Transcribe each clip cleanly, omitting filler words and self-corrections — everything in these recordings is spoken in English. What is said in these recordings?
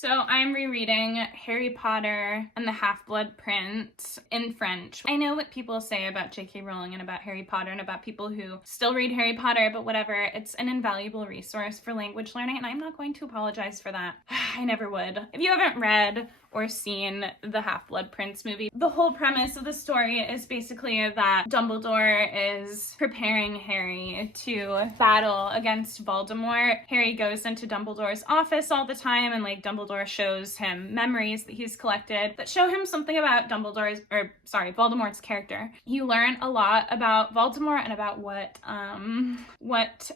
So I'm rereading Harry Potter and the Half-Blood Prince in French. I know what people say about J.K. Rowling and about Harry Potter and about people who still read Harry Potter, but whatever, it's an invaluable resource for language learning, and I'm not going to apologize for that. I never would. If you haven't read or seen the Half-Blood Prince movie, the whole premise of the story is basically that Dumbledore is preparing Harry to battle against Voldemort. Harry goes into Dumbledore's office all the time, and like Dumbledore shows him memories that he's collected that show him something about Voldemort's character. You learn a lot about Voldemort and about what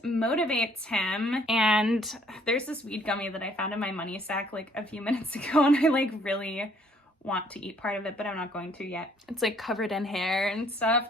motivates him. And there's this weed gummy that I found in my money sack like a few minutes ago, and I like really want to eat part of it, but I'm not going to yet. It's like covered in hair and stuff.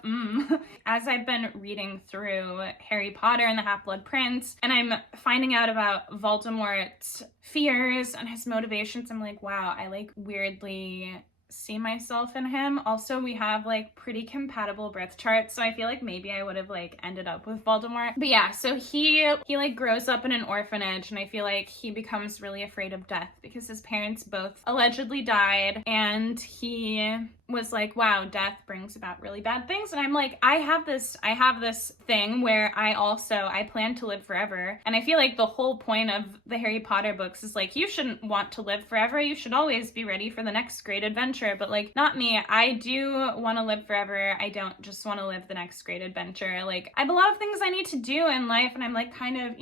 As I've been reading through Harry Potter and the Half-Blood Prince, and I'm finding out about Voldemort's fears and his motivations, I'm like, wow, I like weirdly see myself in him. Also, we have like pretty compatible birth charts, so I feel like maybe I would have like ended up with Voldemort. But yeah, so he like grows up in an orphanage, and I feel like he becomes really afraid of death because his parents both allegedly died, and he was like, wow, death brings about really bad things. And I'm like, I have this thing where I plan to live forever. And I feel like the whole point of the Harry Potter books is like, you shouldn't want to live forever. You should always be ready for the next great adventure. But like, not me. I do want to live forever. I don't just want to live the next great adventure. Like, I have a lot of things I need to do in life, and I'm like kind of,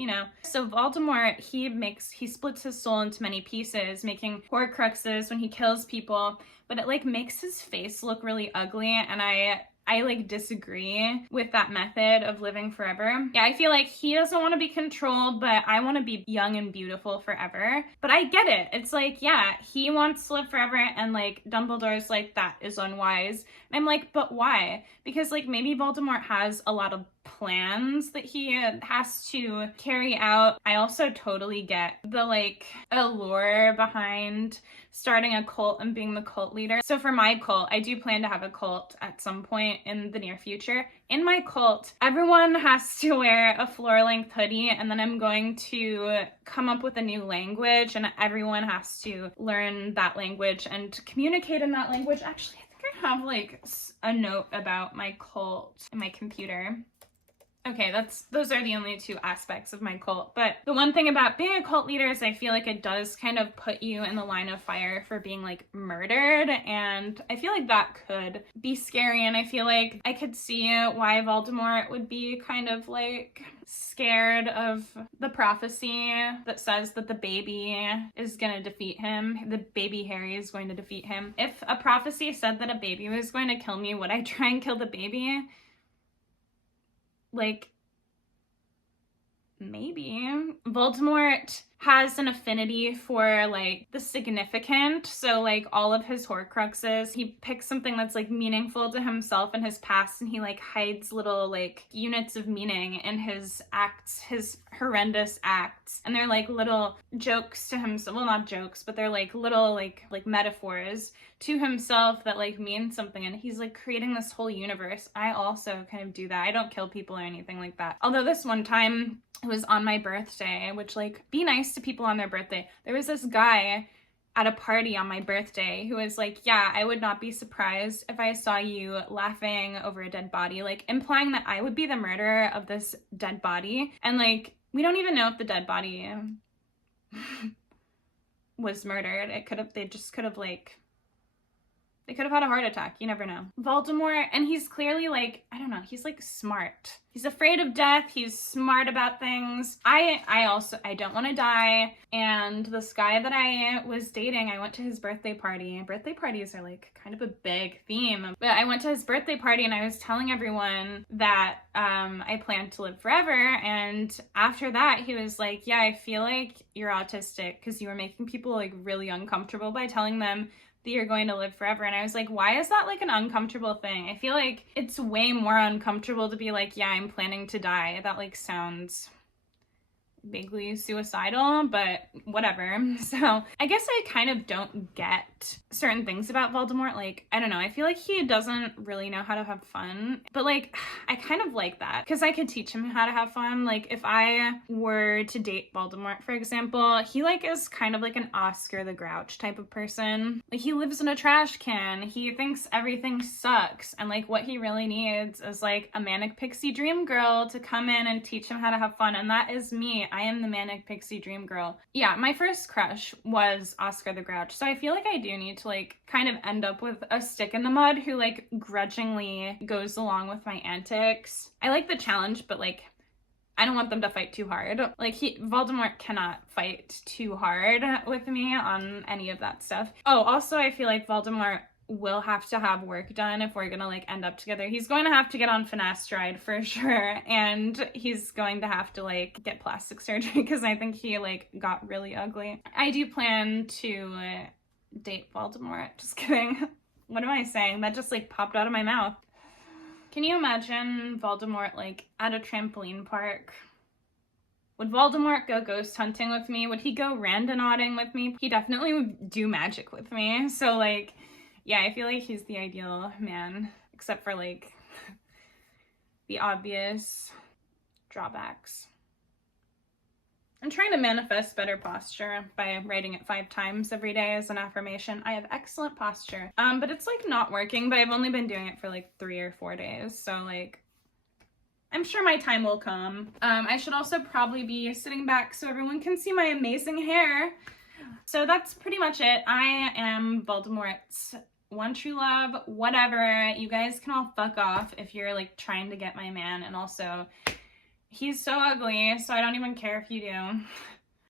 So Voldemort, he splits his soul into many pieces, making Horcruxes when he kills people, but it like makes his face look really ugly, and I like disagree with that method of living forever. Yeah, I feel like he doesn't want to be controlled, but I want to be young and beautiful forever. But I get it. It's like, yeah, he wants to live forever, and like Dumbledore's like, that is unwise. And I'm like, but why? Because like maybe Voldemort has a lot of plans that he has to carry out. I also totally get the like allure behind starting a cult and being the cult leader. So for my cult, I do plan to have a cult at some point in the near future. In my cult, everyone has to wear a floor-length hoodie, and then I'm going to come up with a new language, and everyone has to learn that language and communicate in that language. Actually, I think I have like a note about my cult in my computer. Okay, those are the only two aspects of my cult. But the one thing about being a cult leader is I feel like it does kind of put you in the line of fire for being like murdered, and I feel like that could be scary, and I feel like I could see why Voldemort would be kind of like scared of the prophecy that says that the baby is gonna defeat him. The baby Harry is going to defeat him. If a prophecy said that a baby was going to kill me, would I try and kill the baby? Like, maybe. Voldemort has an affinity for like the significant, so like all of his Horcruxes, he picks something that's like meaningful to himself and his past, and he like hides little like units of meaning in his acts, his horrendous acts, and they're like little jokes to himself. Well, not jokes, but they're like little like metaphors to himself that like mean something, and he's like creating this whole universe. I also kind of do that. I don't kill people or anything like that, although this one time it was on my birthday, which like, be nice to people on their birthday. There was this guy at a party on my birthday who was like, yeah, I would not be surprised if I saw you laughing over a dead body, like implying that I would be the murderer of this dead body. And like, we don't even know if the dead body was murdered. They could have had a heart attack. You never know. Voldemort, and he's clearly like, I don't know, he's like smart. He's afraid of death. He's smart about things. I don't want to die. And this guy that I was dating, I went to his birthday party. Birthday parties are like kind of a big theme. But I went to his birthday party, and I was telling everyone that I plan to live forever. And after that, he was like, yeah, I feel like you're autistic because you were making people like really uncomfortable by telling them that you're going to live forever. And I was like, why is that like an uncomfortable thing? I feel like it's way more uncomfortable to be like, yeah, I'm planning to die. That like sounds vaguely suicidal, but whatever. So I guess I kind of don't get certain things about Voldemort. Like, I don't know, I feel like he doesn't really know how to have fun, but like, I kind of like that because I could teach him how to have fun. Like, if I were to date Voldemort, for example, he like is kind of like an Oscar the Grouch type of person. Like, he lives in a trash can, he thinks everything sucks, and like what he really needs is like a manic pixie dream girl to come in and teach him how to have fun, and that is me. I am the manic pixie dream girl. Yeah, my first crush was Oscar the Grouch, so I feel like I do need to like kind of end up with a stick in the mud who like grudgingly goes along with my antics. I like the challenge, but like I don't want them to fight too hard. Like, Voldemort cannot fight too hard with me on any of that stuff. Oh, also I feel like Voldemort will have to have work done if we're gonna like end up together. He's going to have to get on finasteride for sure, and he's going to have to like get plastic surgery because I think he like got really ugly. I do plan to date Voldemort. Just kidding. What am I saying? That just like popped out of my mouth. Can you imagine Voldemort like at a trampoline park? Would Voldemort go ghost hunting with me? Would he go randonauting with me? He definitely would do magic with me. So like, yeah, I feel like he's the ideal man, except for like the obvious drawbacks. I'm trying to manifest better posture by writing it 5 times every day as an affirmation. I have excellent posture, but it's like not working, but I've only been doing it for like 3 or 4 days. So like, I'm sure my time will come. I should also probably be sitting back so everyone can see my amazing hair. So that's pretty much it. I am Voldemort's one true love, whatever. You guys can all fuck off if you're like trying to get my man, and also he's so ugly, so I don't even care if you do.